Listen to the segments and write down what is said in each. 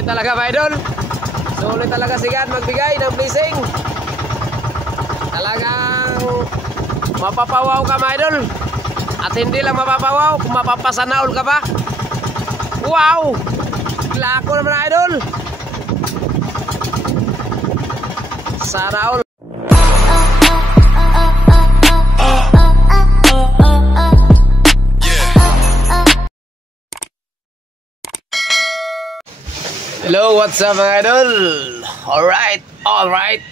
Sulit talaga mga idol. Sulit talaga si God magbigay ng blessing. Talagang mapapawaw ka mga idol. At hindi lang mapapawaw, kung mapapasanaol ka pa. Wow! Lako naman mga idol. Sana all. Hello, what's up mga idol? Alright.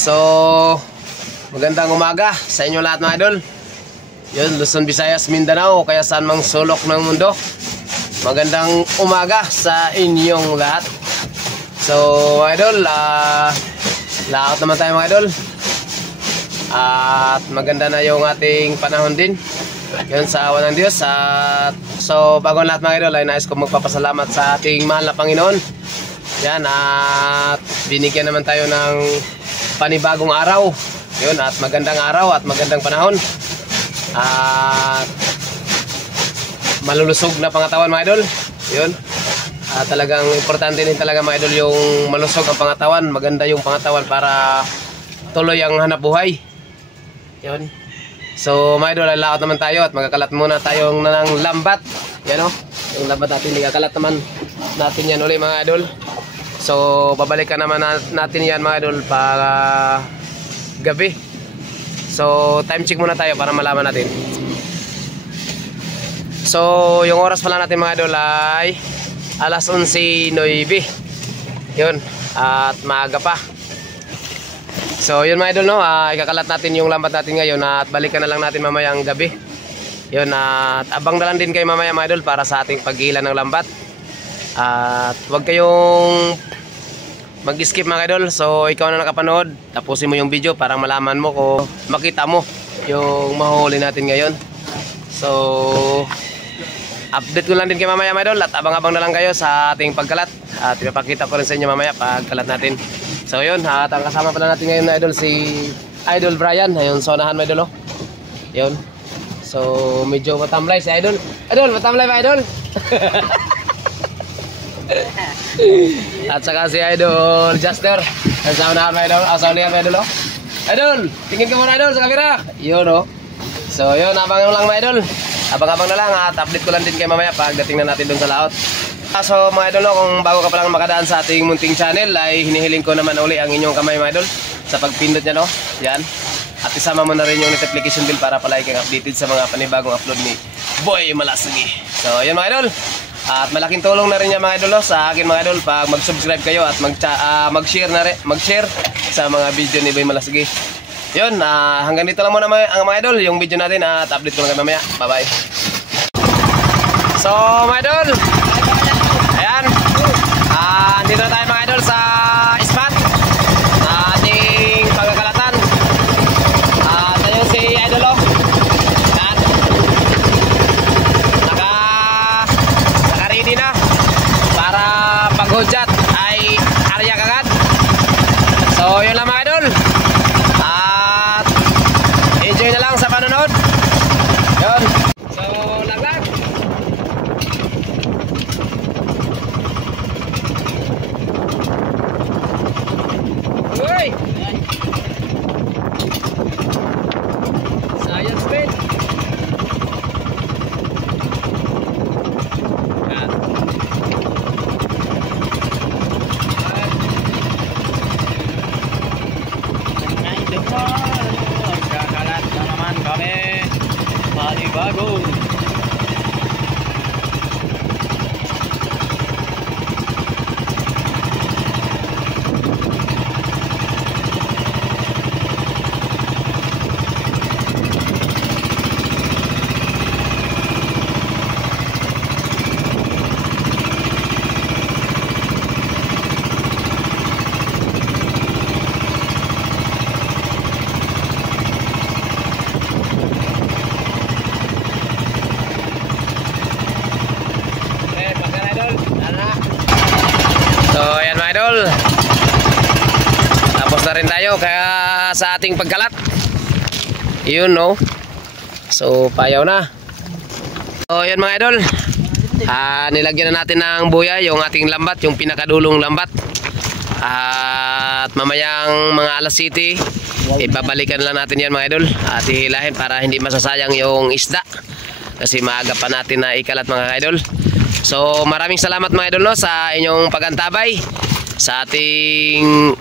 So, magandang umaga sa inyo lahat mga idol. Yun, Luzon, Visayas, Mindanao, kaya saan mang sulok ng mundo. Magandang umaga sa inyong lahat. So, mga idol, lahat naman tayo mga idol. At maganda na yung ating panahon din. Yun, sa awa ng Diyos. At so bago lahat mga idol ay nais ko magpapasalamat sa ating mahal na Panginoon. Yan, at binigyan naman tayo ng panibagong araw. Yun, at magandang araw at magandang panahon. At malulusog na pangatawan mga idol. Yun, talagang importante din talaga mga idol yung malusog ang pangatawan. Maganda yung pangatawan para tuloy ang hanap buhay. Yun. So mga idol, lalakad naman tayo at magkakalat muna tayong ng lambat. Yan o, yung lambat natin, magkakalat naman natin yan ulit mga idol. So babalikan naman natin yan mga idol para gabi. So time check muna tayo para malaman natin. So yung oras pala natin mga idol ay alas 11:09. Yun, at maaga pa. So yun mga idol, no, ikakalat natin yung lambat natin ngayon at balikan na lang natin mamayang gabi. Yun, at abang na lang din kayo mamaya mga idol para sa ating pag-ilan ng lambat. At huwag kayong mag-skip mga idol. So ikaw na nakapanood, tapusin mo yung video para malaman mo kung makita mo yung mahuli natin ngayon. So update ko lang din kayo mamaya mga idol at abang-abang na lang kayo sa ating pagkalat. At ipapakita ko rin sa inyo mamaya pagkalat natin. So yun, at ang kasama pala natin ngayon na idol si Idol Brian. Ayun, sonahan mo idol, oh. Yun. So medyo matamlay si Idol. Idol, matamlay ba Idol? At saka si Idol Juster. Ang sonahan mo idol. Ang sonahan mo idol, oh. Idol, tingin ka muna idol sa camera. Yun, oh. So yun, abang lang mga idol. Abang-abang na lang at update ko lang din kayo mamaya pagdating na natin dun sa laot. So mga idol, no, kung bago ka pa lang makadaan sa ating munting channel ay hinihiling ko naman uli ang inyong kamay mga idol sa pagpindot nya, no? Yan. At isama mo na rin yung notification bell para palagi kang updated sa mga panibagong upload ni Boy Malasigi. So yan mga idol. At malaking tulong na rin yan mga idol, no, sa akin mga idol pag mag-subscribe kayo at mag-share na rin, mag-share sa mga video ni Boy Malasigi. Yun, hanggang dito lang muna ang mga idol yung video natin at update ko lang kayo mamaya. Bye bye. So mga idol, ayan, dito na tayo mga idol sa spot na ating pagkakalatan. Tayo si Idol, oh. Ayan, naka-ready na para paghudyat ay arya kagad. So yun lang mga idol, at enjoy na lang sa panonood. Yun. So laglag. Uy! Science bit. Kakalat na naman kami. Panibagong idol, tapos na rin tayo kaya sa ating pagkalat. Yun, no. So payaw na. So yan mga idol, Nilagyan na natin ng buya yung ating lambat, yung pinakadulong lambat. At mamayang mga alas 7, ibabalikan lang natin yan mga idol. At hihilahin para hindi masasayang yung isda. Kasi maaga pa natin na ikalat mga idol. So maraming salamat mga idol no, sa inyong pagantabay sa ating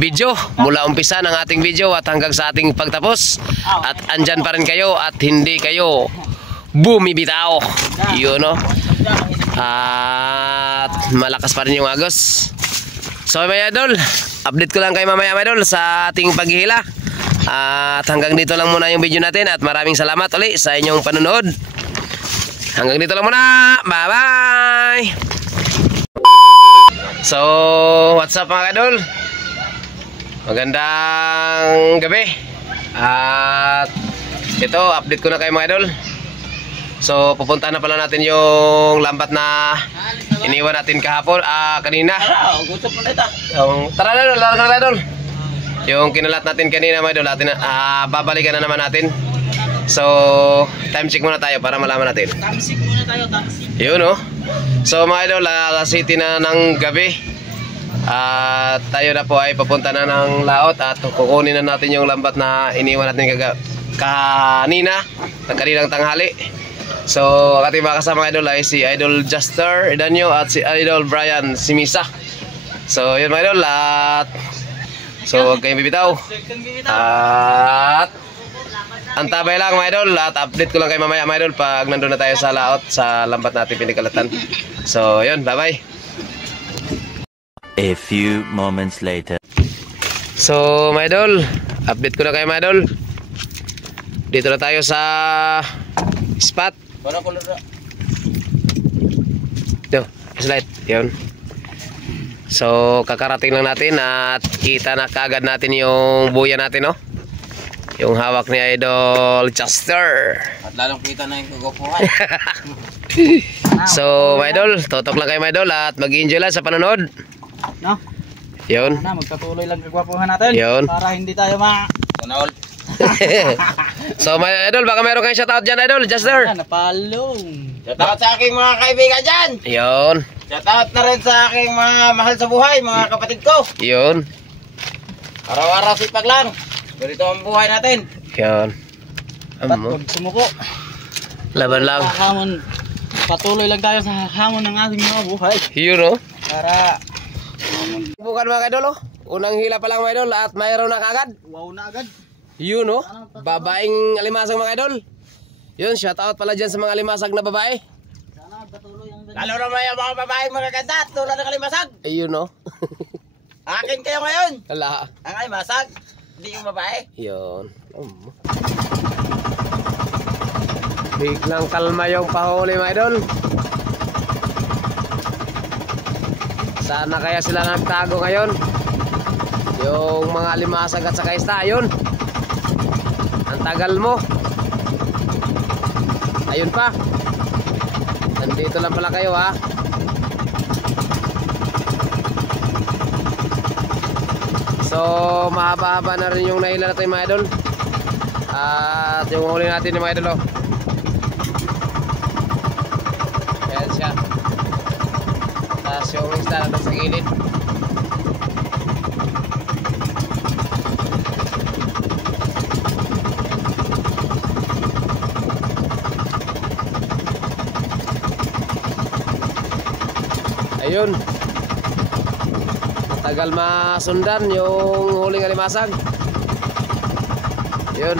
video. Mula umpisa ng ating video at hanggang sa ating pagtapos. At andyan pa rin kayo at hindi kayo bumibitaw. Yun no. At malakas pa rin yung agos. So mga idol, update ko lang kayo mamaya mga idol sa ating paghihila. At hanggang dito lang muna yung video natin. At maraming salamat ulit sa inyong panonood. Hanggang dito lang muna. Bye bye. So what's up mga idol, magandang gabi. At ito update ko na kayo mga idol. So pupuntahan na pala natin yung lambat na iniwan natin kahapon, kanina. Tara na idol. Yung kinalat natin kanina mga idol, babalikan na naman natin. So time check muna tayo para malaman natin. Time check muna tayo, time check. Yun no. So mga idol, alas 7 na ng gabi. At tayo na po ay papunta na ng laot at kukunin na natin yung lambat na iniwan natin kanina, ng kaninang tanghali. So ang ating mga kasama idol ay si Idol Juster Idanyo at si Idol Brian Simisa. So yun mga idol, at so huwag kayong bibitaw. At antabay lang mga idol, at update ko lang kayo mamaya mga idol pag nandun na tayo sa laot sa lambat natin pinikalatan. So yun, bye bye. A few moments later. So mga idol, update ko na kayo mga idol. Dito na tayo sa spot. Yo, slide. Yun. So kakarating lang natin at kita na kaagad natin yung buya natin no. Yung hawak ni Idol Juster. At lalong kita na yung kagupuhan. So mga idol, totok lang kayo mga idol at mag-enjoy lang sa panonood. No? Yun. Magpatuloy lang kagwapuhan natin. Yun. Para hindi tayo ma-tunaol. So mga idol, baka meron kayong shoutout dyan idol, Juster. Napalong. Shoutout sa aking mga kaibigan dyan. Yun. Shoutout na rin sa aking mga mahal sa buhay, mga kapatid ko. Yun. Araw-araw sipag lang. Ganito ang buhay natin. Yun. Huwag sumuko. Laban lang. Hamon. Patuloy lang tayo sa hamon ng ating mga buhay. Yun no. Para Bukan mga idol oh. Unang hila pa lang mga idol at mayroon na kagad. wow na agad. Yun no. Babaeng alimasag mga idol. Yun, shoutout pala dyan sa mga alimasag na babae. Sana patuloy ang Lalo na may mga babaeng magaganda tulad ng kalimasag. Ayun no. Akin kayo ngayon. Wala. Ang kalimasag, hindi yung babae. Yun. Biglang kalma yung pahuli mga idol. Sana kaya sila nagtago ngayon. Yung mga limasag at saka ista. Ayun. Ang tagal mo. Ayun pa. Nandito lang pala kayo ha. So mahaba-haba na rin yung nahila natin mga idol. At yung huli natin yung mga idol oh. Ayan siya. Tapos yung isda na sa gilid. Ayun. Tagal masundan yung huling alimasag. Yun.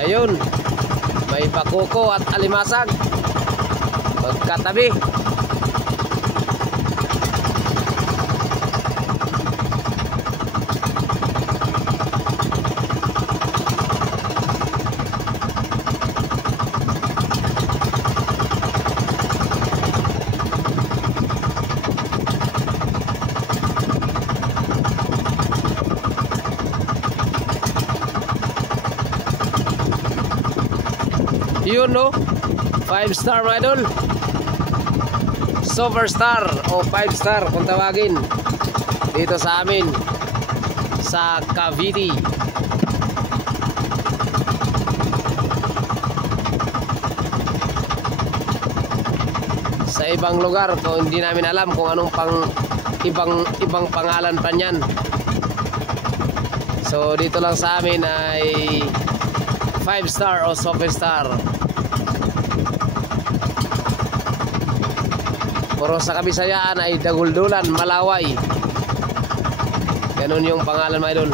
Ayun. May pakuko at alimasag. Magkatabi. Yun no, 5-star mga idol. superstar o 5 star kung tawagin dito sa amin sa Cavite. Sa ibang lugar kung hindi namin alam kung anong ibang pangalan pa niyan. So dito lang sa amin ay 5 star o superstar. Pero sa Kabisayaan ay Daguldulan, Malaway. Ganun yung pangalan, mga idol.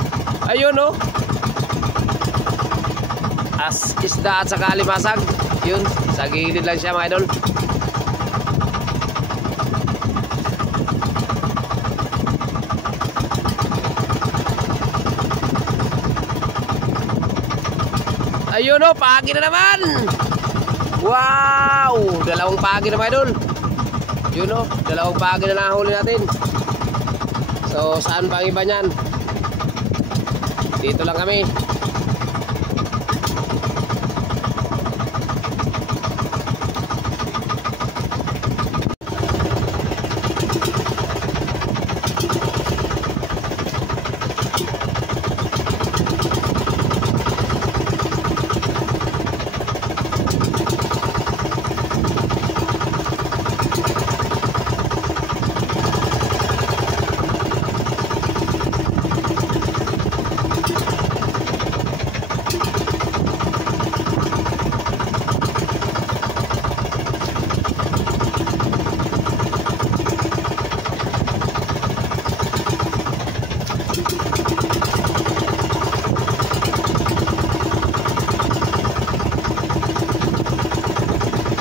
Ayun, no? As isda at saka alimasag. Yun, sa gilid lang siya, mga idol. Ayun, no? Pagi na naman. Wow! Dalawang pagi na, mga idol. Yun, no? Dalawang pagi na nahuli natin. So, saan ba ang iba niyan? Dito lang kami.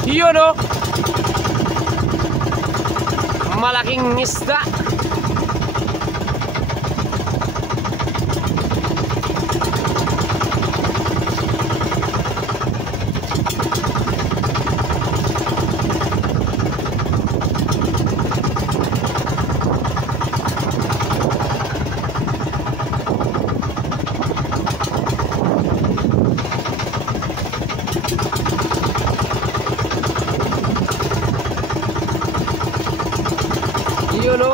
Yun, no? Malaking isda. Yun, no?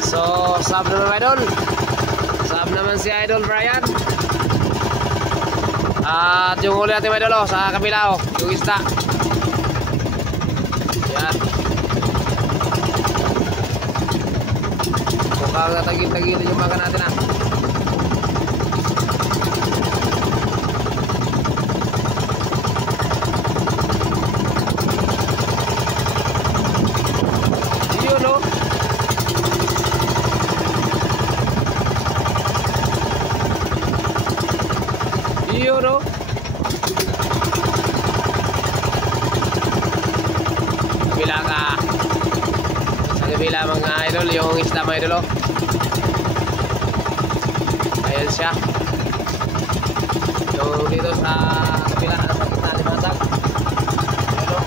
So, sub naman, idol. Sub naman si Idol Brian. At yung huli natin, mga idol, sa kabila, yung isda. Yan. Mukhang natagil-tagil yung maga natin, ha. Yun, no? Yun, no? Kabila ka. Sa kabila, mga idol, yung isda, mga idol, ayan siya. Yung dito sa kabila, sa gitna, limasag. Ayan, no?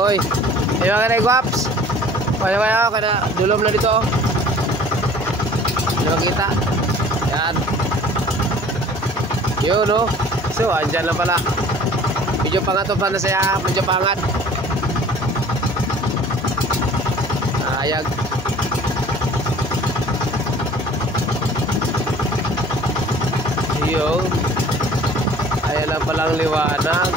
Hoy. Ayo ka na guwaps. Kaya kada dulom na dito. Hindi makita. Yan. Yun no. So andyan lang pala. Medyo pangat to pa na saya. Medyo pangat. Ayag. Yun. Ayan lang palang liwanag.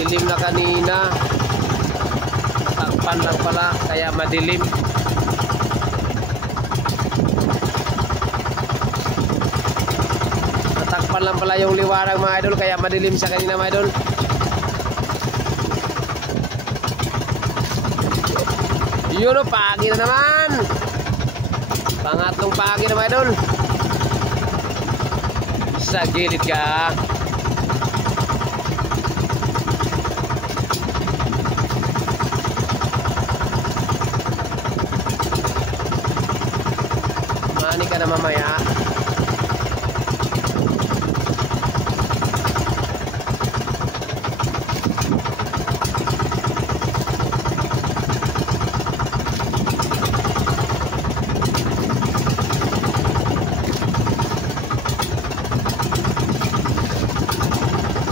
Madilim na kanina. Takpan lang pala kaya madilim. Natakpan lang pala yung liwanag mga idol kaya madilim sa kanina mga idol. Yun o, pagi na naman. Pangatlong pagi na mga idol. Sa gilid ka. Mani ka na mamaya.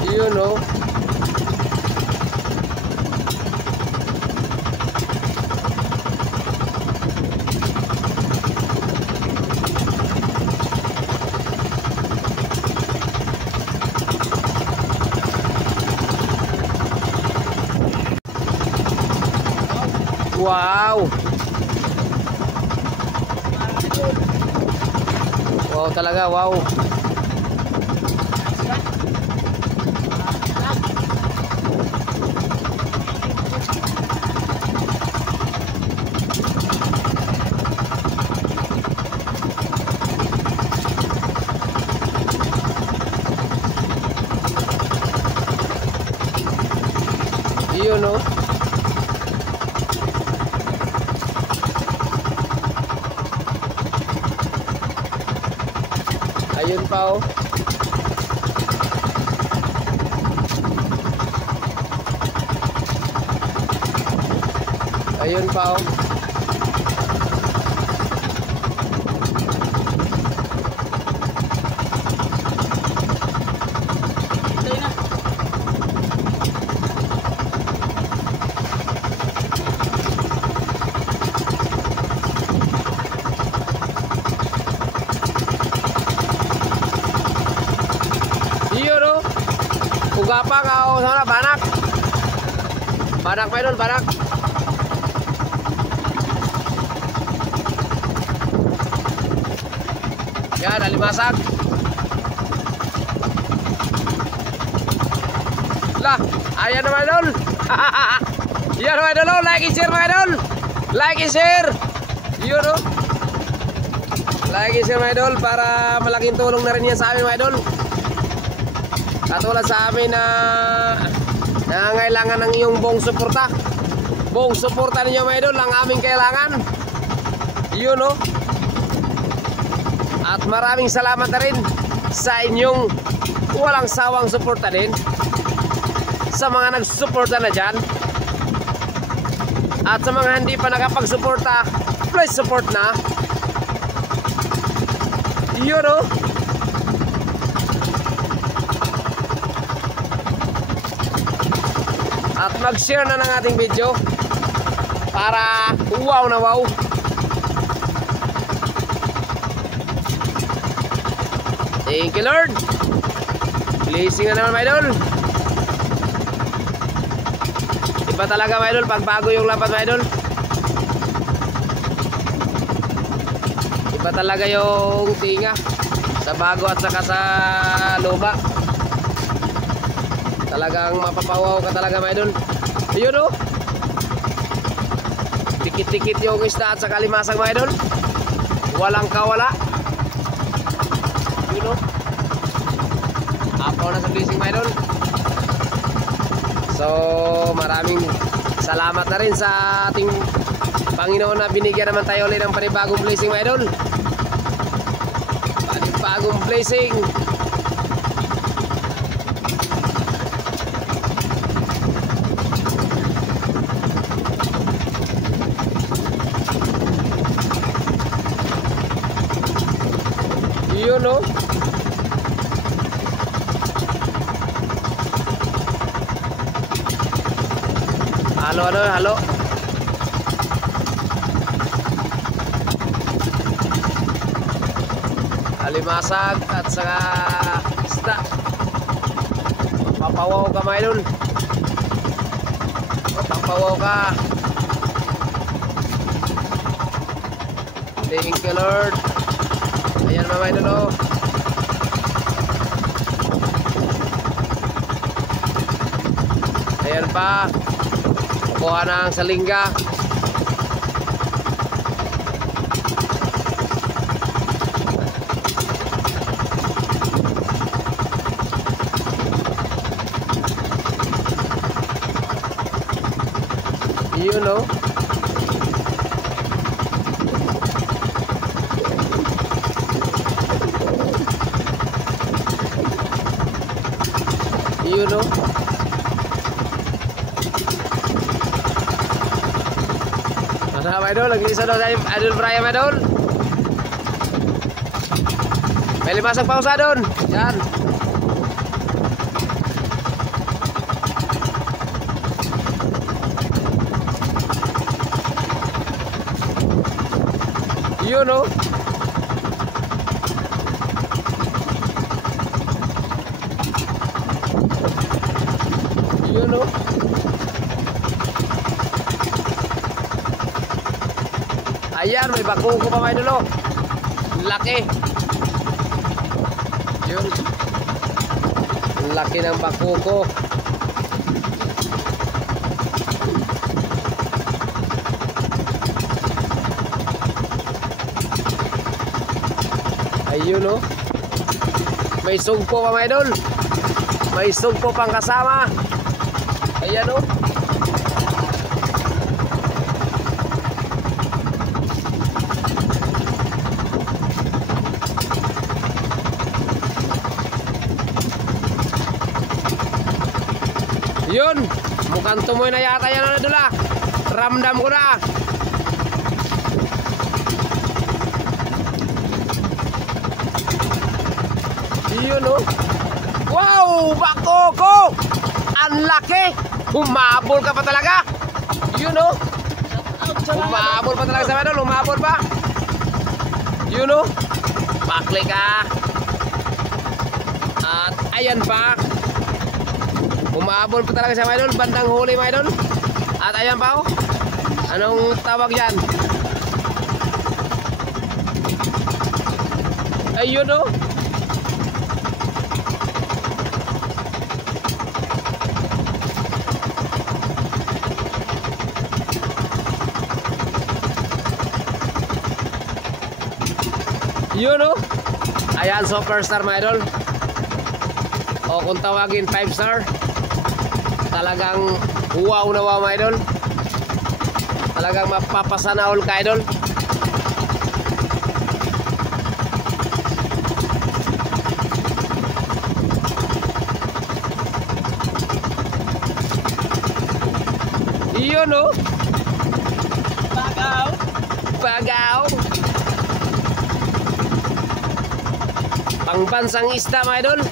Yun o. Wow. Wow talaga, wow. Yun o. Ayun pa o. Ayun pa o. Ugapa ka o sana banak. Banak pa idol, banak. Yan, alimasag. Lah, ayan naman idol. Yan naman idol, like and share mga idol. Like and share. Yun o. Like and share mga idol para malaking tulong na rin yan sa amin mga idol. Katulad sa amin na nangangailangan ng iyong buong suporta. Buong suporta ninyo mga idol ang aming kailangan. Yun o. At maraming salamat na rin sa inyong walang sawang suporta din. Sa mga nagsuporta na dyan. At sa mga hindi pa nakapagsuporta, please support na. Yun o. At mag-share na ng ating video para wow na wow. Thank you Lord. Blessing na naman mga idol. Iba talaga mga idol pag bago yung lampat mga idol. Iba talaga yung tinga sa bago at saka sa luma. Talagang mapapawaw ka talaga mga idol. Ayun o. Tikit-tikit yung isda at saka limasag mga idol. Walang kawala. Ayun o. Apaw na sa blessing mga idol. So maraming salamat na rin sa ating Panginoon na binigyan naman tayo ulit ng panibagong blessing mga idol. Panibagong blessing. Yun no. Halo. Alimasag at saka isda. Papawaw ka mga idol. Papawaw ka. Thank you Lord. Ayan mga idol oh. Ayan pa. Kuha ng salingga. You know. You know. Nah, idol, lagi sana saya idol Brian idol. Beli masak pausa don. Yan. You know. You know. Ayan, may bako ko pa mga idol. Laki. Yun. Laki ng bako ko. Ayun o. May sugpo pa mga idol. May sugpo pang kasama. Ayan o. Yun, mukhang tumoy na yata yan na dula. Ramdam ko na. Yun oh. Wow, bako ko. Ang laki. Humabol ka pa talaga. Yun oh. Humabol pa talaga sa mga, humabol pa. Yun oh. Pakli ka. At ayan pa. Umabol pa talaga sa mga idol, bandang huli mga idol. At ayan pa oh. Anong tawag yan? Ayun oh. Yun oh. Ayan, superstar mga idol. O kung tawagin 5 star. Talagang wow na wow mga idol. Talagang mapapasana all ka idol. Iyon o. Pagaw. Pagaw. Pangbansang isda mga idol.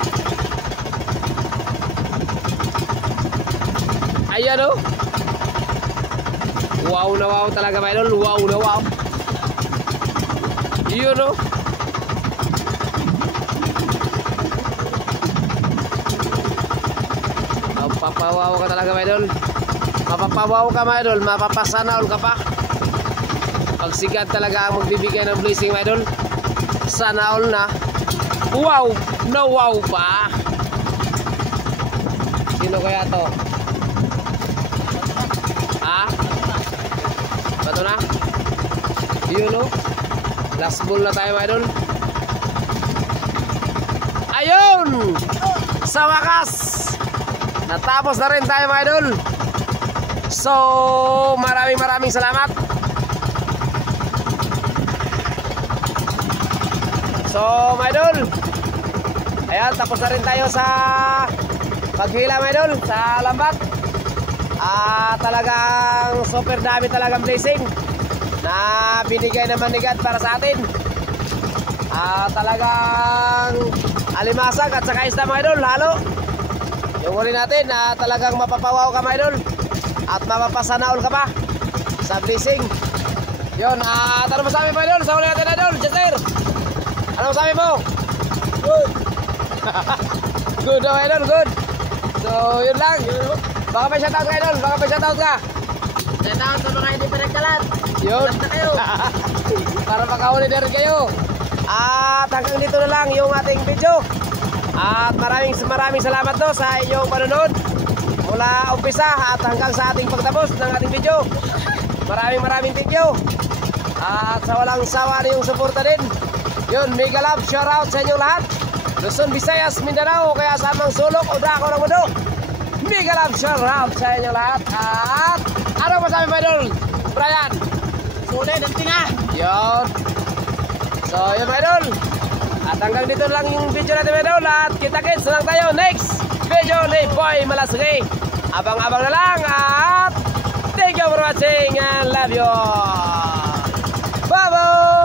Ayan o. Wow na wow talaga mga idol. Wow na wow. Yun o. Mapapawaw ka talaga mga idol. Mapapawaw ka mga idol. Mapapasana all ka pa. Pagsikat talaga ang magbibigay ng blessing mga idol. Sana all na. Wow na wow pa. Sino kaya to? Bato na. Yun o. Last ball na tayo mga idol. Ayun. Sa wakas. natapos na rin tayo mga idol. So, maraming salamat. So, mga idol, ayan, tapos na rin tayo sa paghila mga idol, sa lambat. Talagang super dami talagang blessing na binigay naman ni God para sa atin. Talagang alimasag at saka isda mga idol, halo. Yung huli natin talagang mapapawaw ka mga idol at mapapasanaol ka pa sa blessing. Yun, ano masabi mga idol sa huli natin idol? Jester, ano masabi mo? Good. Good mga idol, good. So yun lang. Baka may shoutout ka idol, baka may shoutout ka. Shoutout sa mga hindi pinagkalat. Yun. Kayo. Para makahuli na rin kayo. At hanggang dito na lang yung ating video. At maraming salamat do sa inyong panonood mula umpisa at hanggang sa ating pagtapos ng ating video. Maraming thank you. At sa walang sawa na yung suporta din. Yun, mega love, shout out sa inyong lahat. Luzon, Visayas, Mindanao, kaya sa amang sulok o dako ng mundo. Mega love, shout out sa inyong lahat. At ano masabi mo idol, Brian? Sulit ang tinga. Yun. So yun mga idol. At hanggang dito lang yung video natin mga idol. At kita-kits lang tayo next video ni Boy Malasigi. Abang-abang na lang. At thank you for watching and love you. Bye-bye.